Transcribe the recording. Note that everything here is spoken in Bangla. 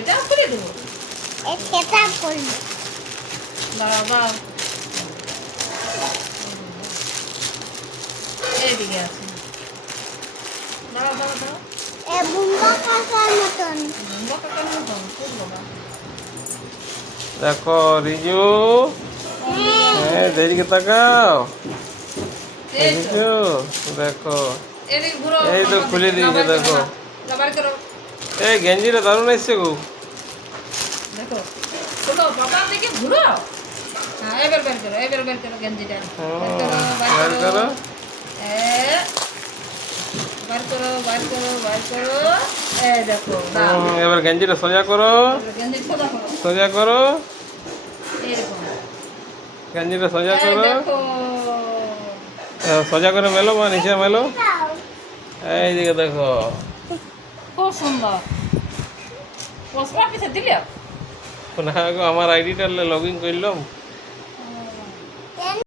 এটা খুলে দেবো। এটা করবো। দাঁড়াও দাও, এইদিকে আছে। দাঁড়াও দাঁড়াও দাঁড়াও, এ বুম্বা কাকার মতন। কাকার মতন খুলবো না। দেখো রিজু, হ্যাঁ এদিকে তাকাও। এই তো, রিজু দেখো, এদিকে ঘুরো। এই তো খুলে দিয়েছে দেখো। বার করো, এই গেঞ্জিটা দারুণ এসছে গো। দেখো খোলো, বাবার দিকে ঘুরো। হ্যাঁ এবার বের করো, এবার বের করো গেঞ্জিটা। বের করো, বার বার করো। করো। বার করো, বার করো, বার করো। এই দেখো, দাও। এবার গেঞ্জিটা সোজা করো, এবার গেঞ্জি সোজা করো, সোজা করো, এরকম। গেঞ্জিটা সোজা এই করো। দেখো, সোজা করে মেলো বা নিচে মেলো। দাও। এইদিকে দেখো। খুব সুন্দর। পোস্ট অফিসে দিলে না গো, আমার আইডিটা লগ ইন করলাম।